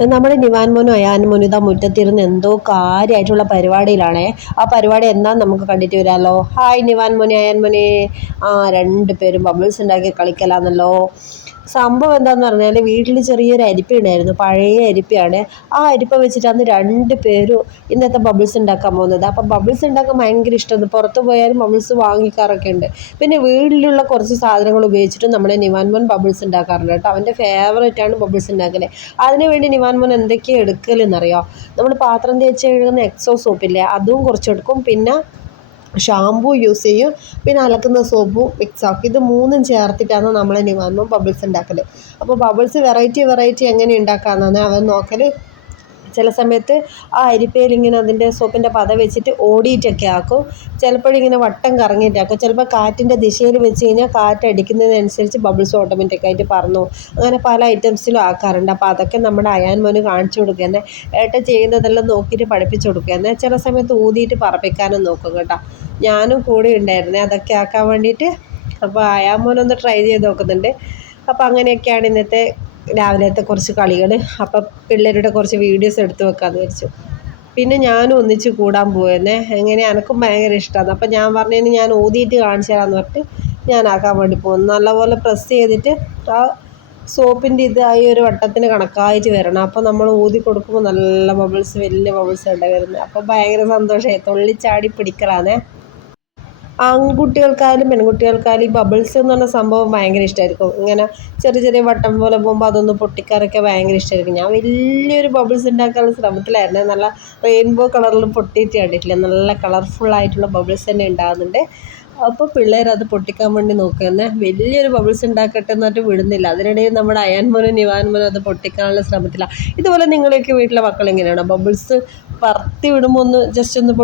നമ്മുടെ നിവാൻ മോനും അയാൻ മോനും ഇതാ മുറ്റത്തിരുന്ന് എന്തോ കാര്യമായിട്ടുള്ള പരിപാടിയിലാണേ. ആ പരിപാടി എന്താന്ന് നമുക്ക് കണ്ടിട്ട് വരാമല്ലോ. ഹായ് നിവാൻ മോനെ അയാൻ മോനെ. രണ്ടുപേരും ബബിൾസ് ഉണ്ടാക്കി കളിക്കലാന്നല്ലോ. സംഭവം എന്താന്ന് പറഞ്ഞാൽ വീട്ടിൽ ചെറിയൊരു അരിപ്പ ഉണ്ടായിരുന്നു, പഴയ അരിപ്പയാണ്. ആ അരിപ്പ വെച്ചിട്ടാണ് രണ്ടുപേരും ഇന്നത്തെ ബബിൾസ് ഉണ്ടാക്കാൻ പോകുന്നത്. അപ്പം ബബിൾസ് ഉണ്ടാക്കാൻ ഭയങ്കര ഇഷ്ടമാണ്, പുറത്ത് പോയാലും ബബിൾസ് വാങ്ങിക്കാറൊക്കെ ഉണ്ട്. പിന്നെ വീട്ടിലുള്ള കുറച്ച് സാധനങ്ങൾ ഉപയോഗിച്ചിട്ട് നമ്മുടെ നിവാൻ മോൻ ബബിൾസ് ഉണ്ടാക്കാറുണ്ട് കേട്ടോ. അവൻ്റെ ഫേവറേറ്റ് ആണ് ബബിൾസ് ഉണ്ടാക്കൽ. അതിനുവേണ്ടി നിവാൻ മോൻ എന്തൊക്കെയാണ് എടുക്കലെന്നറിയോ? നമ്മൾ പാത്രം തേച്ച് കഴുകുന്ന എക്സോ സോപ്പില്ലേ, അതും കുറച്ചെടുക്കും. പിന്നെ ഷാമ്പൂ യൂസ് ചെയ്യും. പിന്നെ അലക്കുന്ന സോപ്പും മിക്സാക്കും. ഇത് മൂന്നും ചേർത്തിട്ടാണ് നമ്മളെ നിവാൻ മോൻ ബബിൾസ് ഉണ്ടാക്കൽ. അപ്പോൾ ബബിൾസ് വെറൈറ്റി എങ്ങനെ ഉണ്ടാക്കാമെന്നാണ് അവൻ നോക്കൽ. ചില സമയത്ത് ആ അരിപ്പയിൽ ഇങ്ങനെ അതിൻ്റെ സോപ്പിൻ്റെ പത വെച്ചിട്ട് ഓടിയിട്ടൊക്കെ ആക്കും. ചിലപ്പോഴിങ്ങനെ വട്ടം കറങ്ങിയിട്ടാക്കും. ചിലപ്പോൾ കാറ്റിൻ്റെ ദിശയിൽ വെച്ച് കഴിഞ്ഞാൽ കാറ്റടിക്കുന്നതിനനുസരിച്ച് ബബിൾസ് ഓട്ടോമാറ്റിക്കായിട്ട് പറന്നു. അങ്ങനെ പല ഐറ്റംസിലും ആക്കാറുണ്ട്. അപ്പോൾ അതൊക്കെ നമ്മുടെ അയാൻ മോന് കാണിച്ചു കൊടുക്കുക. ഏട്ടൻ ചെയ്യുന്നതെല്ലാം നോക്കിയിട്ട് പഠിപ്പിച്ചു കൊടുക്കുക. ചില സമയത്ത് ഊതിയിട്ട് പറപ്പിക്കാനും നോക്കും കേട്ടോ. ഞാനും കൂടെ ഉണ്ടായിരുന്നേ അതൊക്കെ ആക്കാൻ വേണ്ടിയിട്ട്. അപ്പോൾ അയാൻ മോനൊന്ന് ട്രൈ ചെയ്ത് നോക്കുന്നുണ്ട്. അപ്പോൾ അങ്ങനെയൊക്കെയാണ് ഇന്നത്തെ രാവിലത്തെ കുറച്ച് കളികൾ. അപ്പം പിള്ളേരുടെ കുറച്ച് വീഡിയോസ് എടുത്ത് വെക്കാമെന്ന് വിചാരിച്ചു. പിന്നെ ഞാനും ഒന്നിച്ച് കൂടാൻ പോയെന്നേ. എങ്ങനെ എനിക്കും ഭയങ്കര ഇഷ്ടമാണ്. അപ്പം ഞാൻ പറഞ്ഞതിന് ഞാൻ ഊതിയിട്ട് കാണിച്ചു തരാമെന്ന് പറഞ്ഞിട്ട് ഞാൻ ആക്കാൻ വേണ്ടി പോകുന്നു. നല്ലപോലെ പ്രസ് ചെയ്തിട്ട് ആ സോപ്പിൻ്റെ ഇത് ഈ ഒരു വട്ടത്തിന് കണക്കായിട്ട് വരണം. അപ്പോൾ നമ്മൾ ഊതി കൊടുക്കുമ്പോൾ നല്ല ബബിൾസ്, വലിയ ബബിൾസ് ഉണ്ട് വരുന്നത്. അപ്പോൾ ഭയങ്കര സന്തോഷമായി, തുള്ളിച്ചാടി പിടിക്കലാന്നേ. ആൺകുട്ടികൾക്കായാലും പെൺകുട്ടികൾക്കായാലും ഈ ബബിൾസ് എന്ന് പറഞ്ഞ സംഭവം ഭയങ്കര ഇഷ്ടമായിരിക്കും. ഇങ്ങനെ ചെറിയ വട്ടം പോലെ പോകുമ്പോൾ അതൊന്ന് പൊട്ടിക്കാറൊക്കെ ഭയങ്കര ഇഷ്ടമായിരിക്കും. ഞാൻ വലിയൊരു ബബിൾസ് ഉണ്ടാക്കാനുള്ള ശ്രമത്തിലായിരുന്നു. നല്ല റെയിൻബോ കളറിലും പൊട്ടിയിട്ട് കണ്ടിട്ടില്ല, നല്ല കളർഫുള്ളായിട്ടുള്ള ബബിൾസ് തന്നെ ഉണ്ടാകുന്നുണ്ട്. അപ്പോൾ പിള്ളേർ അത് പൊട്ടിക്കാൻ വേണ്ടി നോക്കുന്നത്. വലിയൊരു ബബിൾസ് ഉണ്ടാക്കട്ടെ എന്നിട്ട് വിടുന്നില്ല. അതിനിടയിൽ നമ്മുടെ അയാൻ മോനും നിവാൻ മോനും അത് പൊട്ടിക്കാനുള്ള ശ്രമത്തിലാണ്. ഇതുപോലെ നിങ്ങളെയൊക്കെ വീട്ടിലെ മക്കൾ എങ്ങനെയാണോ ബബിൾസ് പറത്തി വിടുമ്പോൾ ഒന്ന് ജസ്റ്റ് ഒന്ന്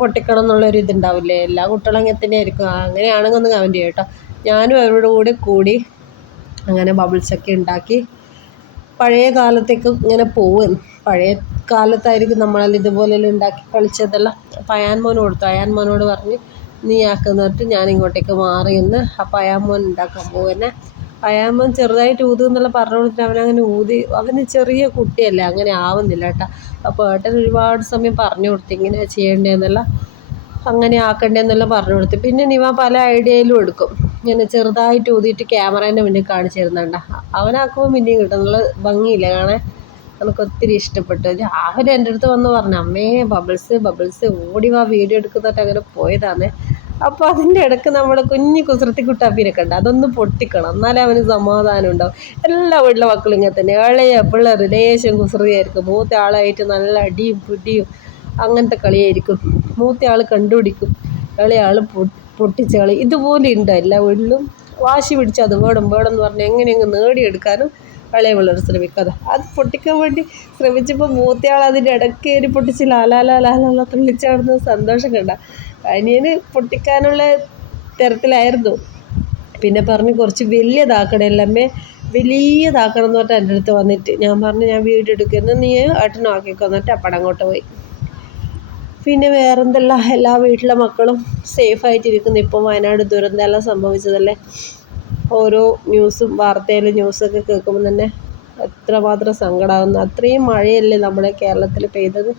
പൊട്ടിക്കണം എന്നുള്ളൊരു ഇതുണ്ടാവില്ലേ? എല്ലാ കുട്ടികളും അങ്ങനെ തന്നെ ആയിരിക്കും. അങ്ങനെയാണെങ്കിൽ ഒന്ന് കമൻറ്റ് ചെയ്യും കേട്ടോ. ഞാനും അവരുടെ കൂടി അങ്ങനെ ബബിൾസൊക്കെ ഉണ്ടാക്കി പഴയ കാലത്തേക്ക് ഇങ്ങനെ പോകും. പഴയ കാലത്തായിരിക്കും നമ്മളെല്ലാം ഇതുപോലെല്ലാം ഉണ്ടാക്കി കളിച്ചതെല്ലാം. അപ്പോൾ അയാൻ മോന് കൊടുത്തു. അയാൻ മോനോട് പറഞ്ഞ് നീ ആക്കുന്നിട്ട് ഞാൻ ഇങ്ങോട്ടേക്ക് മാറി നിന്ന്. അപ്പോൾ അയാൻ മോൻ ഉണ്ടാക്കാൻ പോകുന്നത്. അയാൻ മോൻ ചെറുതായിട്ട് ഊതു എന്നുള്ള പറഞ്ഞു കൊടുത്തിട്ട് അവനങ്ങനെ ഊതി. അവന് ചെറിയ കുട്ടിയല്ലേ, അങ്ങനെ ആവുന്നില്ല കേട്ടോ. അപ്പോൾ ഏട്ടൻ ഒരുപാട് സമയം പറഞ്ഞു കൊടുത്തു ഇങ്ങനെ ചെയ്യേണ്ടതെന്നല്ല, അങ്ങനെ ആക്കണ്ടേന്നെല്ലാം പറഞ്ഞു കൊടുത്തു. പിന്നെ നിവ പല ഐഡിയയിലും എടുക്കും. ഇങ്ങനെ ചെറുതായിട്ട് ഊതിയിട്ട് ക്യാമറേൻ്റെ മുന്നിൽ കാണിച്ചു തരുന്നുണ്ട്. അവനാക്കുമ്പോൾ പിന്നെയും കിട്ടും, നല്ല ഭംഗിയില്ല കാണാൻ. എനിക്ക് ഒത്തിരി ഇഷ്ടപ്പെട്ടു. രാവിലെ എൻ്റെ അടുത്ത് വന്ന് പറഞ്ഞു അമ്മേ ബബിൾസ് ഓടി വാ വീഡിയോ എടുക്കുന്നിട്ട് അങ്ങനെ പോയതാന്നേ. അപ്പോൾ അതിൻ്റെ ഇടയ്ക്ക് നമ്മുടെ കുഞ്ഞു കുസൃത്തി കുട്ടാപ്പീനൊക്കെ ഉണ്ട്, അതൊന്ന് പൊട്ടിക്കണം എന്നാലേ അവന് സമാധാനം ഉണ്ടാവും. എല്ലാ വീട്ടിലെ മക്കളും ഇങ്ങനെ തന്നെ. ഇളയ പിള്ളേർ ലേശം കുസൃതിയായിരിക്കും. മൂത്ത ആളായിട്ട് നല്ല അടിയും പിടിയും അങ്ങനത്തെ കളിയായിരിക്കും. മൂത്ത ആൾ കണ്ടുപിടിക്കും, ഇളയ ആൾ പൊട്ടിച്ച കളി. ഇതുപോലെ ഉണ്ട് എല്ലാ വീട്ടിലും. വാശി പിടിച്ച് അത് വേണം എന്ന് പറഞ്ഞ് എങ്ങനെയെങ്കിലും നേടിയെടുക്കാനും ഇളയ പിള്ളേർ ശ്രമിക്കാതെ. അത് പൊട്ടിക്കാൻ വേണ്ടി ശ്രമിച്ചപ്പോൾ മൂത്തയാൾ അതിൻ്റെ ഇടയ്ക്ക് കയറി പൊട്ടിച്ച് ലാലാ തുള്ളിച്ചാടുന്ന സന്തോഷം കണ്ട. അനിയന് പൊട്ടിക്കാനുള്ള തരത്തിലായിരുന്നു. പിന്നെ പറഞ്ഞ് കുറച്ച് വലിയതാക്കണമേ, വലിയതാക്കണം എന്ന് പറഞ്ഞിട്ട് എൻ്റെ അടുത്ത് വന്നിട്ട് ഞാൻ പറഞ്ഞു ഞാൻ വീഡിയോ എടുക്കുന്നു, നീ ഏട്ടനും ആക്കിക്കോ എന്നിട്ട് അപ്പം അങ്ങോട്ട് പോയി. പിന്നെ വേറെന്തെല്ലാം, എല്ലാ വീട്ടിലെ മക്കളും സേഫായിട്ടിരിക്കുന്നു. ഇപ്പം വയനാട് ദുരന്തമെല്ലാം സംഭവിച്ചതല്ലേ. ഓരോ ന്യൂസും വാർത്തയിലും ന്യൂസൊക്കെ കേൾക്കുമ്പോൾ തന്നെ എത്രമാത്രം സങ്കടമാകുന്നു. അത്രയും മഴയല്ലേ നമ്മുടെ കേരളത്തിൽ പെയ്തത്.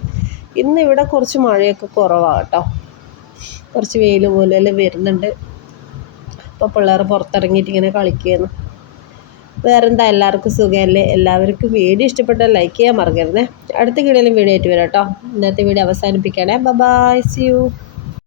ഇന്ന് ഇവിടെ കുറച്ച് മഴയൊക്കെ കുറവാണ് കേട്ടോ, കുറച്ച് വെയിൽ പോലെല്ലാം വരുന്നുണ്ട്. അപ്പോൾ പിള്ളേർ പുറത്തിറങ്ങിയിട്ട് ഇങ്ങനെ കളിക്കുകയാണ്. വേറെന്താ, എല്ലാവർക്കും സുഖമല്ലേ? എല്ലാവർക്കും വീഡിയോ ഇഷ്ടപ്പെട്ടാൽ ലൈക്ക് ചെയ്യാൻ മറക്കരുതേ. അടുത്ത വീഡിയോയിലും വീഡിയോ ആയിട്ട് വരാം കേട്ടോ. ഇന്നത്തെ വീഡിയോ അവസാനിപ്പിക്കുകയാണേ. Bye, see U.